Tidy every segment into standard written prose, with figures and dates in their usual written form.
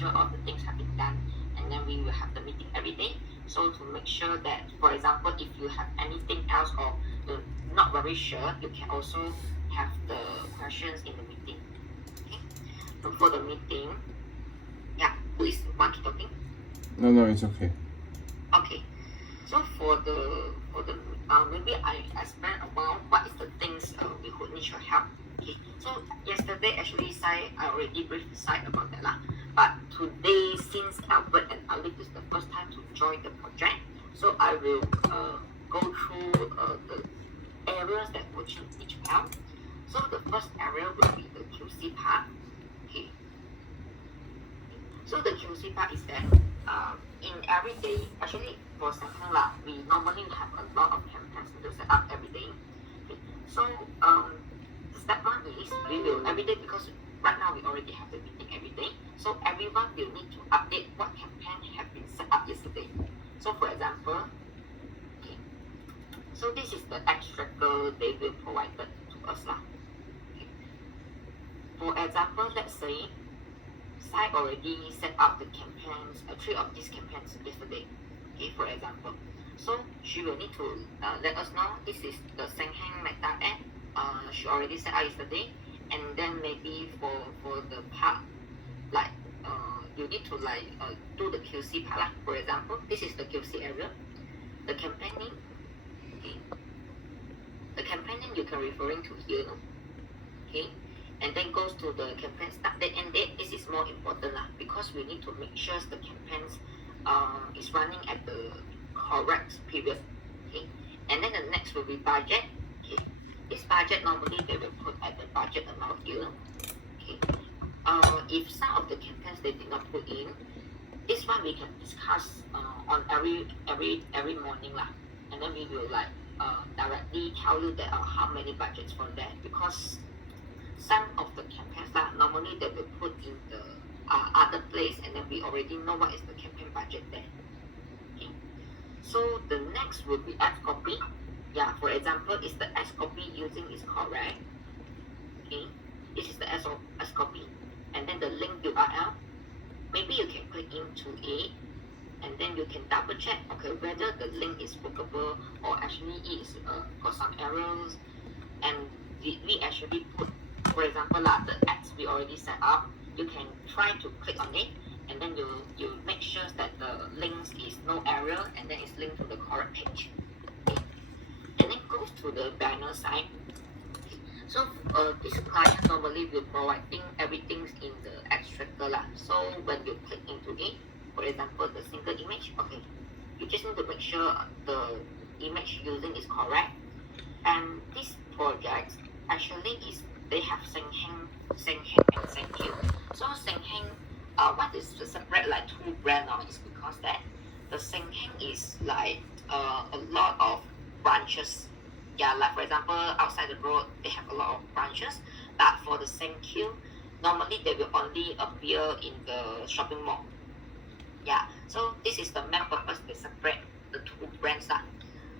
sure all the things have been done, and then we will have the meeting every day. So to make sure that, for example, if you have anything else or you're not very sure, you can also have the questions in the meeting. Okay. So for the meeting, yeah, who is the one talking? No, it's okay. Okay. So for the maybe I explain about what is the things we would need your help. Okay. So yesterday actually I already briefed Sai about that lah. But today, since Albert and Alec is the first time to join the project, so I will go through the areas that would need your help. So the first area will be the QC part. Okay. So the QC part is that in every day, actually for Sengkang lah, we normally have a lot of campaigns to set up every day. Okay. So step one is we will every day, because right now we already have the meeting every day. So everyone will need to update what campaign have been set up yesterday. So for example, okay, so this is the extractor they will provide to us lah. Okay. For example, let's say Sai already set up the campaigns, 3 of these campaigns yesterday. Okay, for example. So she will need to let us know this is the Sengkang Meta app. She already set up yesterday, and then maybe for the part like you need to do the QC part lah. For example, this is the QC area, the campaigning. Okay, the campaigning you can referring to here. Okay. And then goes to the campaign start date and date. This is more important lah, because we need to make sure the campaigns is running at the correct period. Okay. And then the next will be budget. Okay. This budget normally they will put at the budget amount here. Okay. If some of the campaigns they did not put in, this one we can discuss on every morning lah. And then we will directly tell you that how many budgets for that, because some of the campaigns that normally they will put in the other place, and then we already know what is the campaign budget there. Okay. So the next will be X copy. Yeah, for example, is the X copy using is correct. Okay, this is the S copy, and then the link URL. Maybe you can click into it, and then you can double check, okay, whether the link is bookable or actually it is got some errors, and did we actually put, for example, the ads we already set up, you can try to click on it, and then you make sure that the links is no error, and then it's linked to the correct page. Okay. And then goes to the banner side. Okay. So this client normally will providing everything in the extractor lah. So when you click into it, for example, the single image, okay, you just need to make sure the image using is correct. And this project actually is they have Sengkang and Sengkyu. So Sengkang, what is separate like 2 brand now is because that the Sengkang is a lot of branches. Yeah, like for example, outside the road they have a lot of branches. But for the Sengkyu, normally they will only appear in the shopping mall. Yeah, so this is the main purpose they separate the 2 brands lah.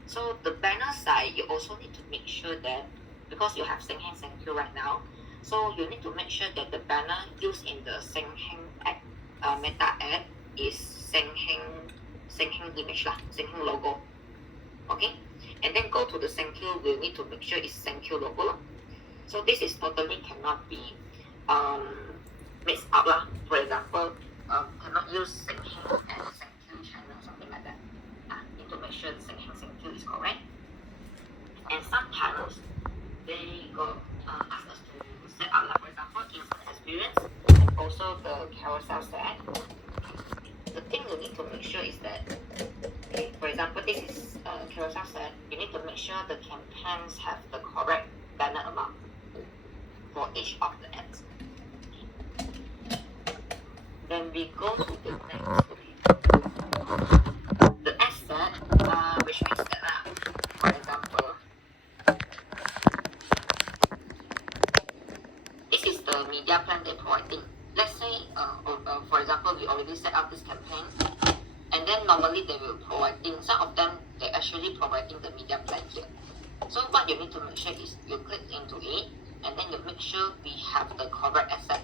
So the banner side, you also need to make sure that, because you have Sengkang Sengkyu right now, so you need to make sure that the banner used in the Sengkang Meta app is Sengkang image lah, Sengkang logo. Okay, and then go to the Sengkyu, we need to make sure it's Sengkyu logo. So this is totally cannot be mixed up lah. For example, cannot use Sengkang and Sengkyu channel, something like that. Need to make sure the Sengkyu is correct. And sometimes they go ask us to set up, for example, instant experience, and also the carousel set. The thing you need to make sure is that, okay, for example, this is carousel set. You need to make sure the campaigns have the correct banner amount for each of the ads. Then we go to the next. The ad set, which means that, for example, this is the media plan they're providing. Let's say, for example, we already set up this campaign, and then normally they will providing, some of them they're actually providing the media plan here. So what you need to make sure is you click into it, and then you make sure we have the correct asset.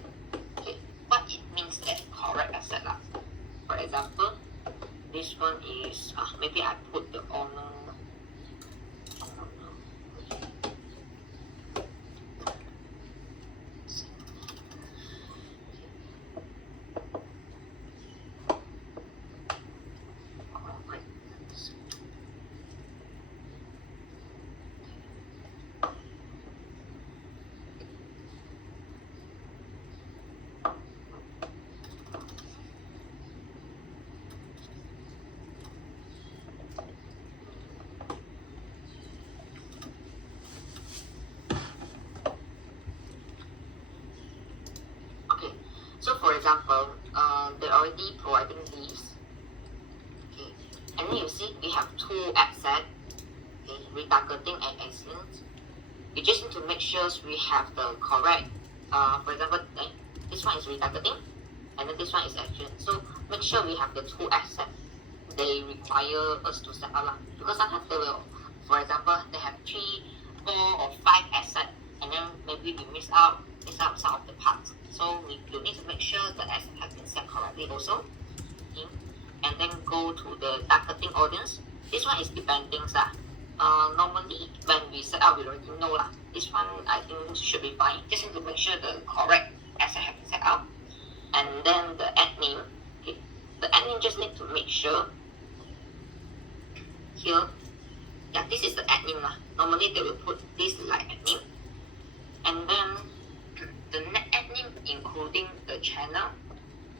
Okay, what it means that correct asset? is maybe I put the owner. Okay, so for example, they're already providing these. Okay, and then you see we have two assets, okay, retargeting and excellence. You just need to make sure we have the correct. For example, this one is retargeting, and then this one is action. So make sure we have the two assets they require us to set up, because sometimes they will, for example, they have 3, 4, or 5 assets, and then maybe we miss out some of the parts. So you need to make sure the asset has been set correctly also. Okay? And then go to the targeting audience. This one is depending. Normally when we set up, we already know this one I think should be fine. Just need to make sure the correct asset has been set up. And then the admin. Okay? The admin just need to make sure here. Yeah, this is the admin. Normally they will put this like admin. And then the net admin including the channel,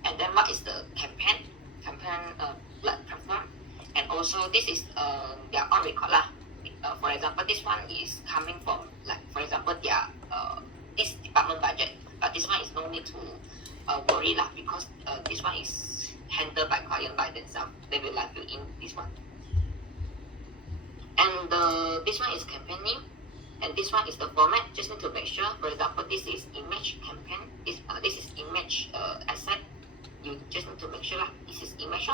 and then what is the campaign platform, and also this is their on record for example, this one is coming from for example their this department budget, but this one is no need to worry because this one is handled by client by themselves. They will fill in this one, and this one is campaign name. And this one is the format. Just need to make sure, for example, this is image campaign. This is image asset. You just need to make sure this is image.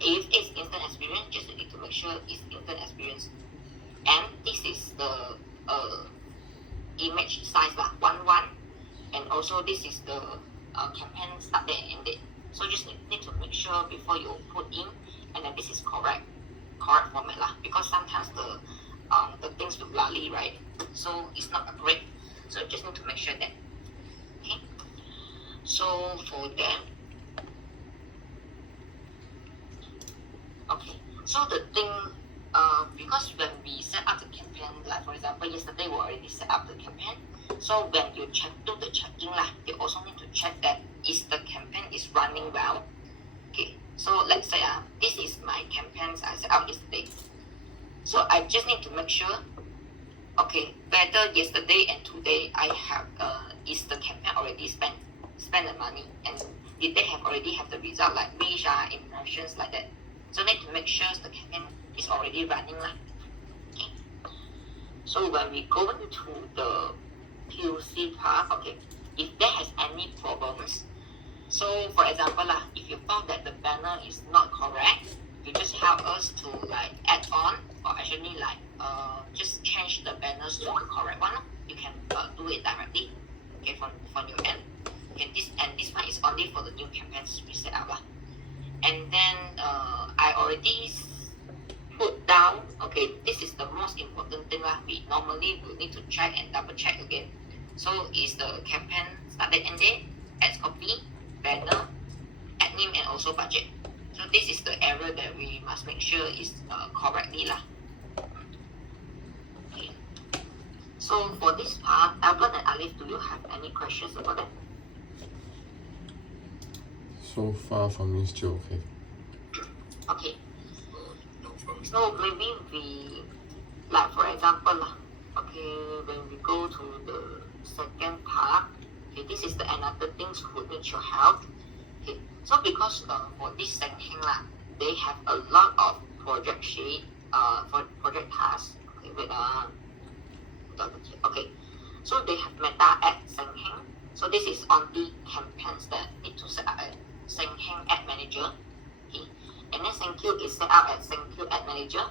If it's instant experience, just need to make sure it's instant experience. And this is the image size 1:1. And also this is the campaign start date and end date. So just need to make sure before you put in, and then this is correct format because sometimes the things look lovely, right? So it's not a great. So just need to make sure that. Okay. So for that, okay. So the thing, because when we set up the campaign, for example, yesterday we already set up the campaign. So when you do the checking they also need to check that the campaign is running well. Okay. So let's say this is my campaigns I set up yesterday. So I just need to make sure, okay, whether yesterday and today I have is the campaign already spent the money, and did they already have the result reach impressions like that. So need to make sure the campaign is already running Okay. So when we go into the POC part, okay, if there has any problems, so for example if you found that the banner is not correct, you just help us to add on, or actually just change the banners to the correct one. You can do it directly, okay, from your end. Okay, this one is only for the new campaigns we set up And then I already put down, okay, this is the most important thing we normally will need to check and double check again. So is the campaign started and date, ads copy, banner, admin, and also budget. So this is the error that we must make sure is correctly Okay. So for this part, Albert and Alif, do you have any questions about that? So far for me still okay. Okay. So maybe we, for example, okay, when we go to the second part, okay, this is another things who need your help. Okay, so because for this section they have a lot of project sheet, for project tasks. Okay, okay, so they have meta ad Sengheng. So this is only campaigns that need to set up a Sengheng ad manager. Okay, and then Sengheng is set up as Sengheng ad manager.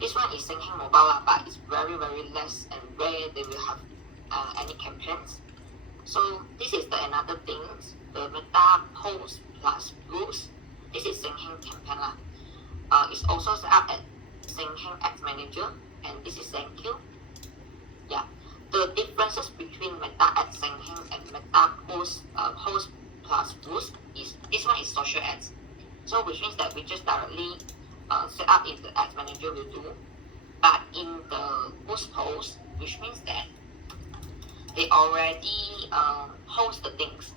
This one is Sengheng mobile, but it's very less and rare they will have any campaigns. So this is another things. The meta post plus boost. This is Sengheng campaign is also set up at Sengheng Ads Manager, and this is SendQ. Yeah, the differences between Meta Ads Sengheng and Meta Post plus Boost is this one is social ads. So which means that we just directly set up in the Ads Manager will do, but in the Boost post, which means that they already host the things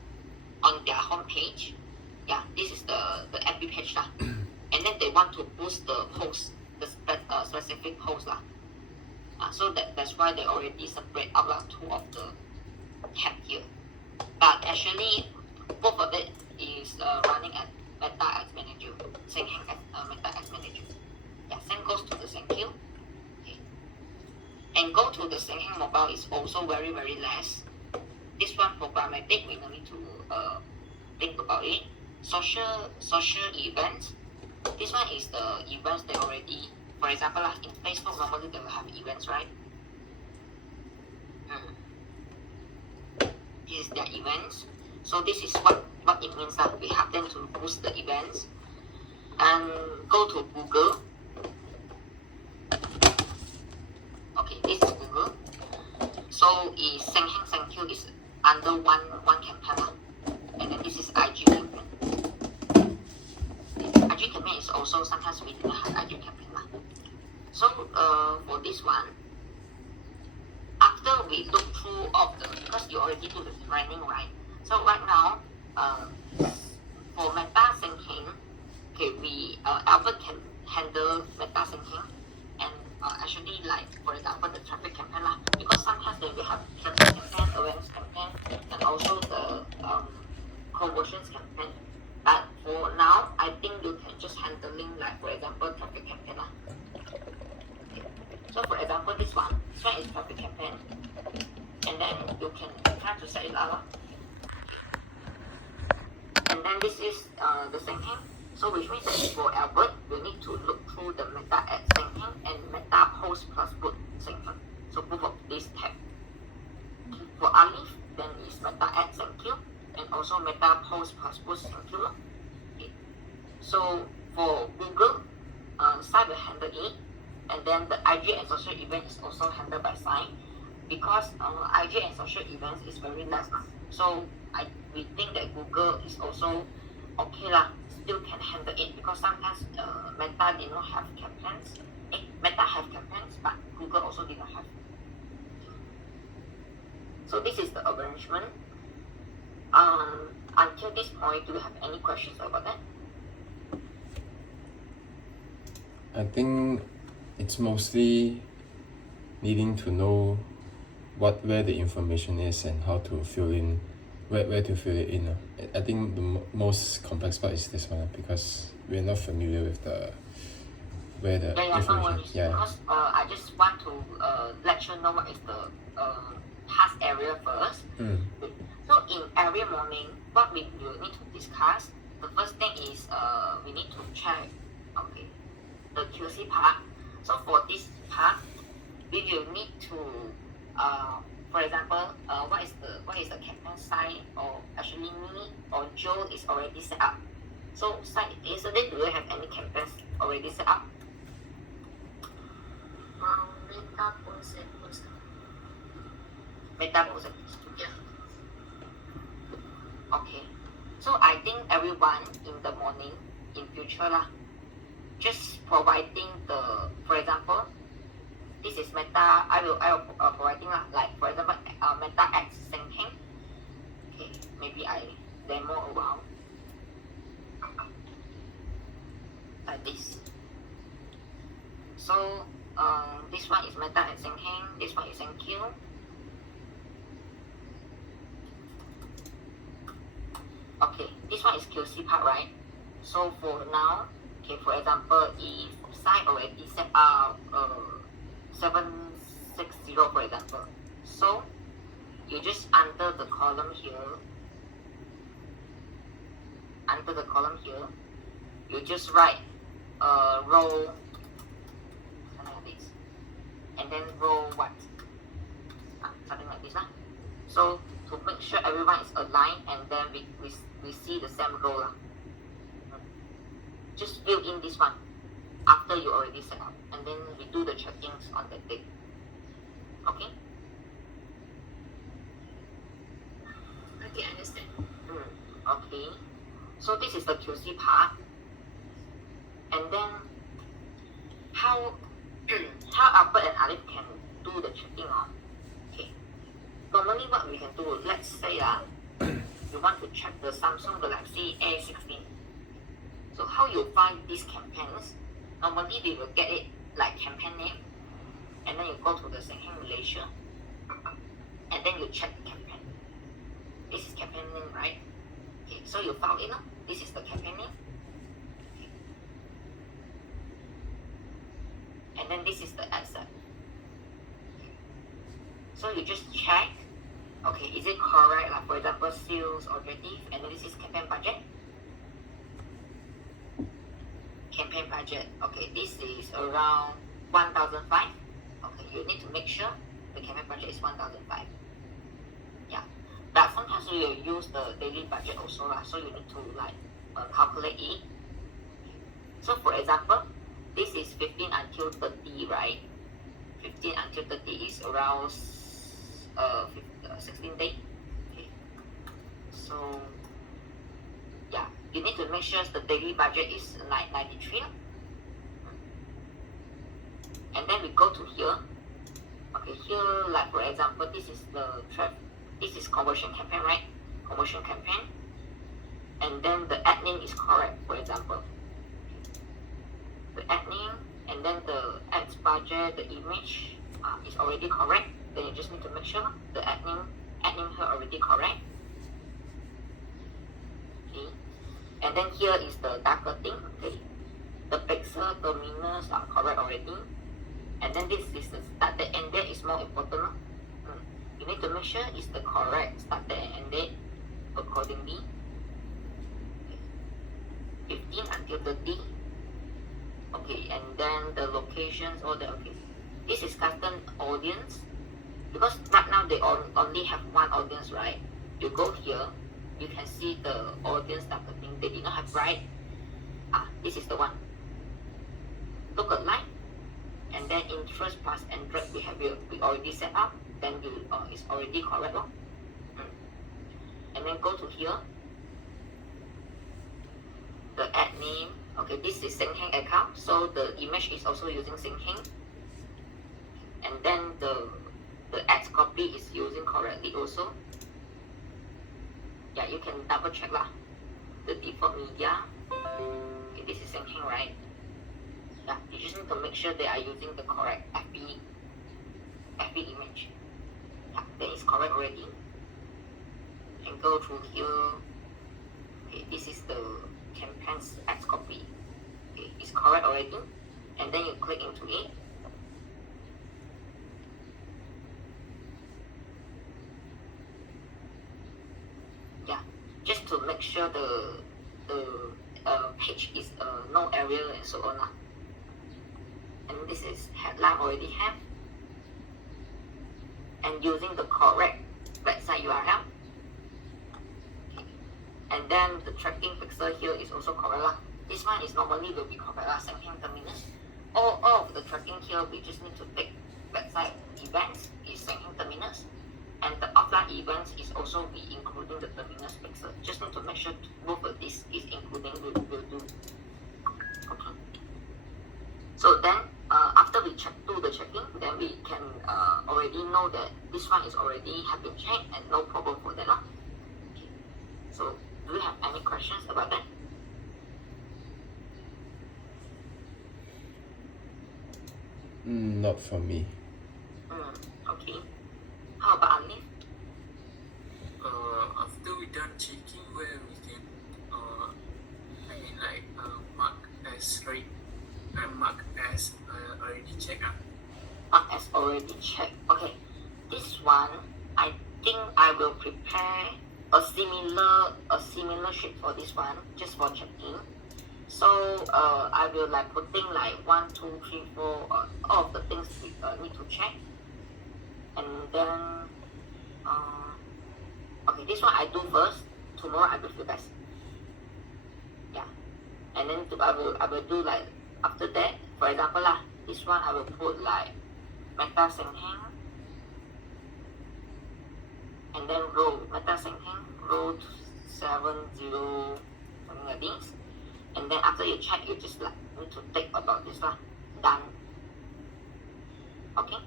on their homepage. Yeah, this is the FB page lah. And then they want to boost the post, the specific post lah. So that's why they already separate out two of the tab here. But actually, both of it is running at Meta Ads Manager, Sengheng Meta Ads Manager. Yeah, same goes to the SendQ. Okay. And go to the Sengheng Mobile is also very less. This one programmatic, we don't need to think about it. Social events. This one is the events they already, for example, in Facebook normally they will have events, right? This is their events. So this is what it means that we have them to boost the events. And go to Google. Okay, this is Google. So is Sengheng SendQ is under one campaign, and then this is IG campaign. IG campaign is also sometimes we didn't have IG campaign. So for this one, after we look through all the, because you already do the training, right? So right now, for Meta Sengheng, okay, we Albert can handle Meta Sengheng, and actually like for example the traffic campaign lah, because sometimes they will have traffic campaign, awareness campaign, and also the conversions campaign. But for now, I think you can just handling like for example traffic campaign lah. Okay. So for example this one is traffic campaign, and then you can try to set it up. And then this is the Sengheng. So which means that for Albert, you need to look through the Meta Ads Sengheng and Meta Post plus Boost Sengheng. So both of these tab. For Alif, then is Meta Ads SendQ and also Meta Post plus Boost SendQ. Okay. So for Google, Sai will handle it, and then the IG and social event is also handled by Sai, because IG and social events is very less. So we think that Google is also okay lah, still can handle it, because sometimes Meta did not have campaigns. Meta have campaigns, but Google also did not have. So this is the arrangement. Until this point, do you have any questions about that? I think it's mostly needing to know where the information is and how to fill in, where to fill it in. I think the most complex part is this one, because we're not familiar with where the information. No worries. Because I just want to let you know what is the task area first. So in every morning, what we will need to discuss, the first thing is we need to check the QC part. So for this part, we will need to for example, what is the campaign site, or actually me or Joe is already set up. So yesterday, do you have any campaigns already set up? Meta Post and Boost. Meta Post and Boost. Yeah. Okay. So I think everyone in the morning, in future lah, just providing the, for example, this is Meta. I will providing lah, like for example, Meta Ads Sengheng. Okay, maybe I demo a while. Like this. So this one is Meta Ads Sengheng. This one is SendQ. Okay, this one is QC part, right? So for now, okay, for example, if site already set up 760, for example, so you just under the column here, you just write row, something like this, and then row what? Something like this, huh? So to make sure everyone is aligned, and then we see the same row lah. Just fill in this one. after you already set up, and then we do the check-ins on that day. Okay? Okay, understand. Okay. So this is the QC part. And then how Albert and Alif can do the checking on. Okay. Normally what we can do, let's say you want to check the Samsung Galaxy A16. So how you find these campaigns? Normally we will get it like campaign name, and then you go to the Senghe Malaysia, and then you check the campaign. This is campaign name, right? Okay, so you found it. This is the campaign name. Okay. And then this is the asset. So you just check, okay, is it correct? Like for example, sales objective, and then this is campaign budget. Campaign budget, okay, this is around 1,500. Okay, you need to make sure the campaign budget is 1,500. Yeah, but sometimes you will use the daily budget also lah, so you need to like calculate it. So for example, this is 15 until 30, right? 15 until 30 is around 16 days. Okay. So yeah, you need to make sure the daily budget is like 93. And then we go to here. Okay, here like for example, this is the this is conversion campaign, right? Conversion campaign. And then the ad name is correct, for example. The ad name, and then the ads budget, the image is already correct. Then you just need to make sure the ad name here already correct. Okay. And then here is the darker thing. Okay. The pixel terminals are correct already. And then this is the start date and date is more important. You need to make sure it's the correct start date and date accordingly. 15 until 30. Okay, and then the locations, all the okay. This is custom audience, because right now they only have one audience, right? You go here, you can see the audience targeting. They did not have right. This is the one. Look at line, and then interest plus Android we already set up. Then it's already correct, and then go to here. The ad name. Okay, this is Senghe account, so the image is also using Senghe. And then the ads copy is using correctly also. Yeah, you can double check lah. The default media. Okay, this is Senghe, right? Yeah, you just need to make sure they are using the correct FB image. Yeah, that is correct already. And go through here. Okay, this is the campaign's ads copy. Okay, it's correct already. And then you click into it. Yeah, just to make sure the page is no error and so on. And this is headline already have. And using the correct website URL. And then the tracking pixel here is also correct. This one is normally will be correct. Senghe terminus. All of the tracking here, we just need to take website events is Senghe terminus. And the offline events is also be including the terminus pixel. Just need to make sure both of this is including will do. Okay. So then after we do the checking, then we can already know that this one is already have been checked and no problem for that. Okay. So do you have any questions about that? Not for me. Okay. How about Alif? After we done checking, where we can, mark as right and mark as already checked. Mark as already checked. Okay. This one, I think I will prepare a similar sheet for this one, just for checking. So I will like putting like 1, 2, 3, 4, all of the things we need to check. And then okay, this one I do first. Tomorrow I will do guys. Yeah. And then I will do like after that, for example lah, this one I will put like Meta Seng Heng, and then row Meta Seng Heng, row 70 something like this. And then after you check, you just like need to take about this lah. Done. Okay?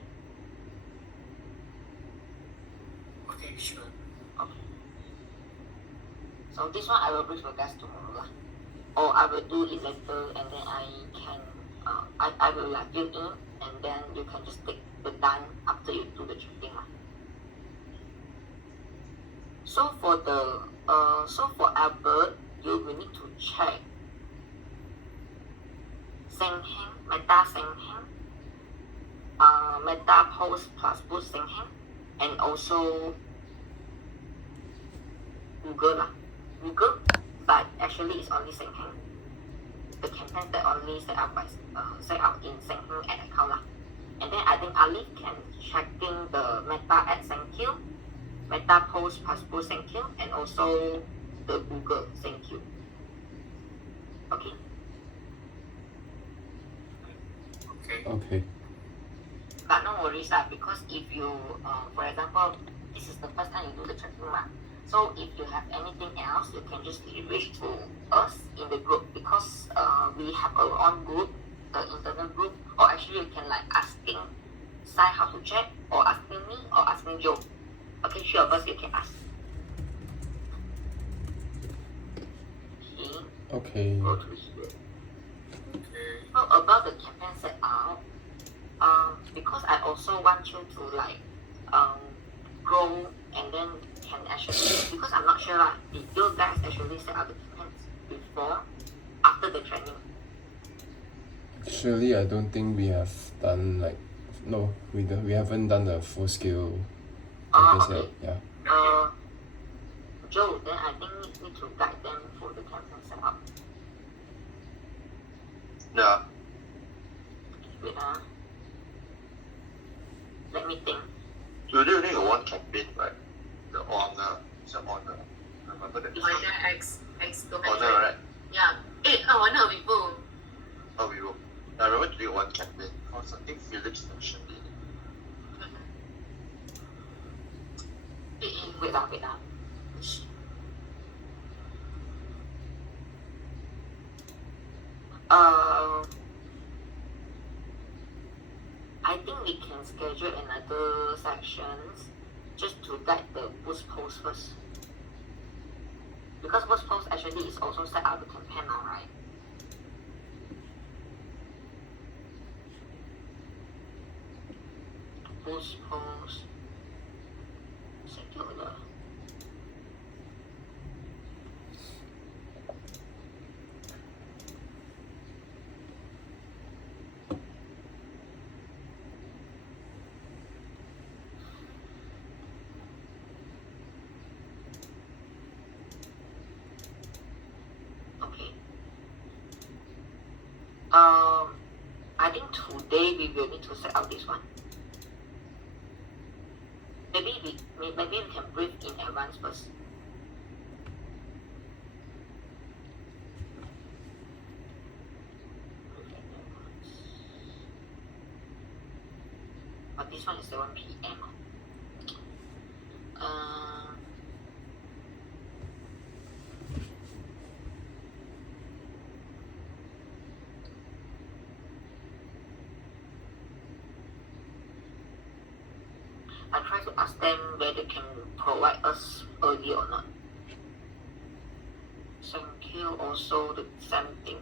Okay, sure. Okay. So this one I will brief you guys tomorrow lah. Or I will do it later and then I can I will like fill in and then you can just take the done after you do the checking lah. So for Albert, you will need to check Seng Heng, Meta Seng Heng, Meta Post plus Boost Seng Heng, and also Google lah. Google, but actually it's only Seng Heng. The campaign that only set up in Seng Heng ad account lah. And then I think Ali can checking the Meta at Thank you, Meta Post plus Boost Thank you, and also the Google Thank you. Okay. Okay. But no worries lah, because if you, for example, this is the first time you do the tracking lah. So if you have anything else, you can just reach to us in the group because we have our own group, the internal group, or actually you can like asking Sai how to check, or asking me, or asking Joe. Okay, three of us you can ask. Okay. Go to here. Okay. So about the campaign setup, because I also want you to like grow and then can actually, because I'm not sure like did you guys actually set up the campaigns before, after the training? Actually, I don't think we have done like we haven't done the full scale campaign Okay. yet. Yeah. Joe, then I think we need to guide them for the campaign setup. Yeah. Wait, let me think. So you only got one campaign, right? The honor, it's an honor. Remember that? Honor X Honor, right? Yeah. Honor people. Oh, we will. I remember doing one campaign because I think Felix mentioned it. Wait lah. I think we can schedule another sections just to guide the boost post first. Because boost post actually is also set up the campaign now, right? Boost post schedule. Okay. I think today we will need to set out this one. Maybe we can brief in advance first. But this one is 7 p.m. I try to ask them whether they can provide us early or not. Thank you. Also the same thing.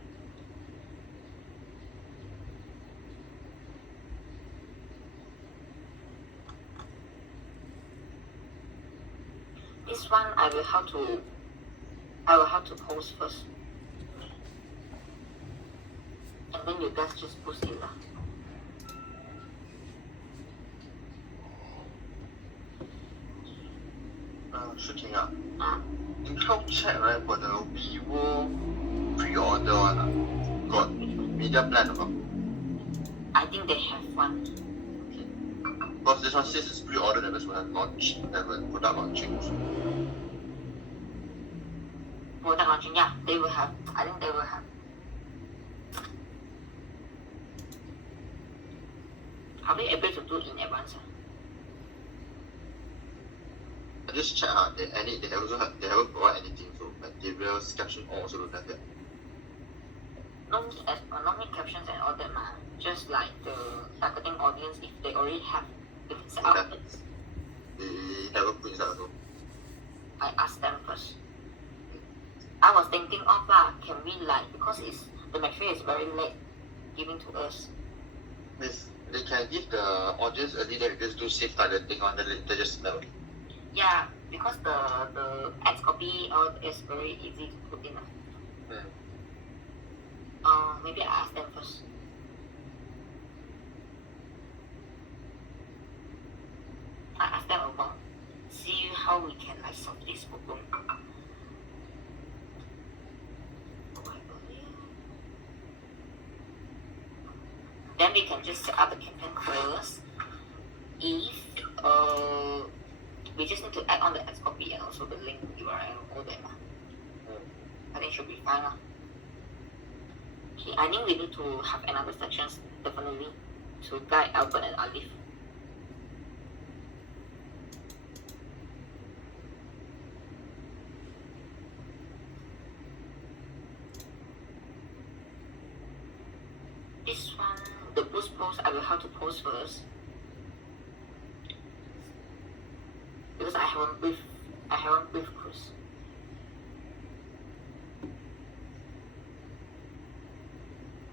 This one I will have to post first, and then you guys just post it lah. 事情啊 Ah, you help check right for the Vivo pre-order one got media plan or not? I think they have one. Because this one says it's pre-order, that means we'll have launch, product launching also. Product launching, yeah, they will have. I think they will have. are we able to do in advance? I just check they haven't provide anything, so materials, caption all also don't have that. Normally captions and all that, just like the targeting audience, if they already have the set up, They haven't put inside also. I ask them first. I was thinking of can we because the material is very late giving to us. If they can give the audience early, then we just do safe targeting on they just smell. Yeah, because the ads copy is very easy to put in. Maybe I ask them first. I ask them about see how we can solve this problem. Then we can just set up the campaign first. If we just need to add on the ads copy and also the link URL, all that. I think should be fine. Okay, I think we need to have another section definitely to guide Albert and Alif. This one, the boost post, I will have to post first because I haven't briefed Chris.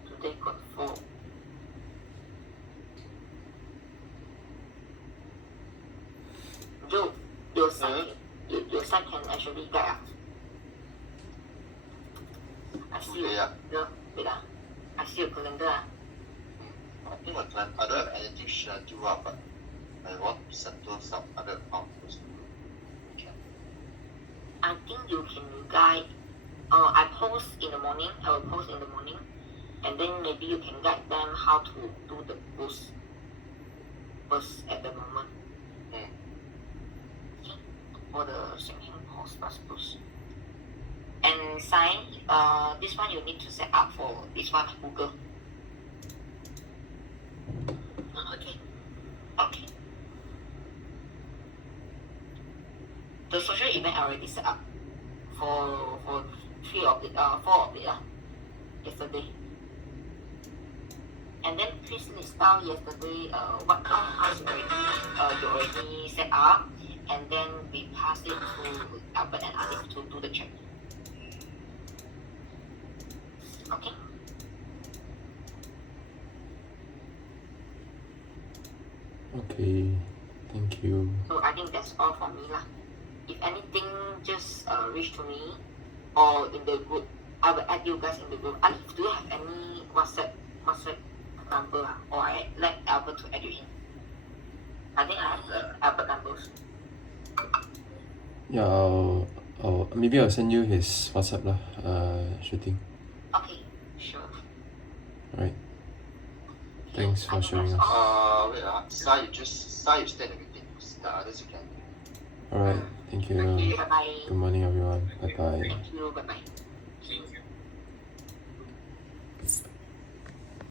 Today got 4. Joe, your site can actually guide us. I see. Okay, yeah. No, wait I see your calendar. I think I don't have anything scheduled up, but I want to settle some other accounts. I think you can guide. I post in the morning. I will post in the morning, and then maybe you can guide them how to do the boost first at the moment. Okay. For the Shanghai Post plus boost. And sign. This one you need to set up for this one Google. Okay. The social event I already set up for 4 of it yesterday. And then please list down yesterday what kind you already set up, and then we pass it to Albert and Alif to do the check. Okay. Okay, thank you. So I think that's all from me lah. If anything, just reach to me or in the group. I will add you guys in the group. Alif, do you have any WhatsApp number or I let Albert to add you in? I think I have the Albert numbers. Yeah, maybe I'll send you his WhatsApp lah. Shooting. Okay, sure. Alright. Thanks for showing us. Wait, Sai, you stay in the meeting. The others you can. Alright, thank you. Thank you. Bye bye. Good morning, everyone. Bye bye. Thank you. Bye bye.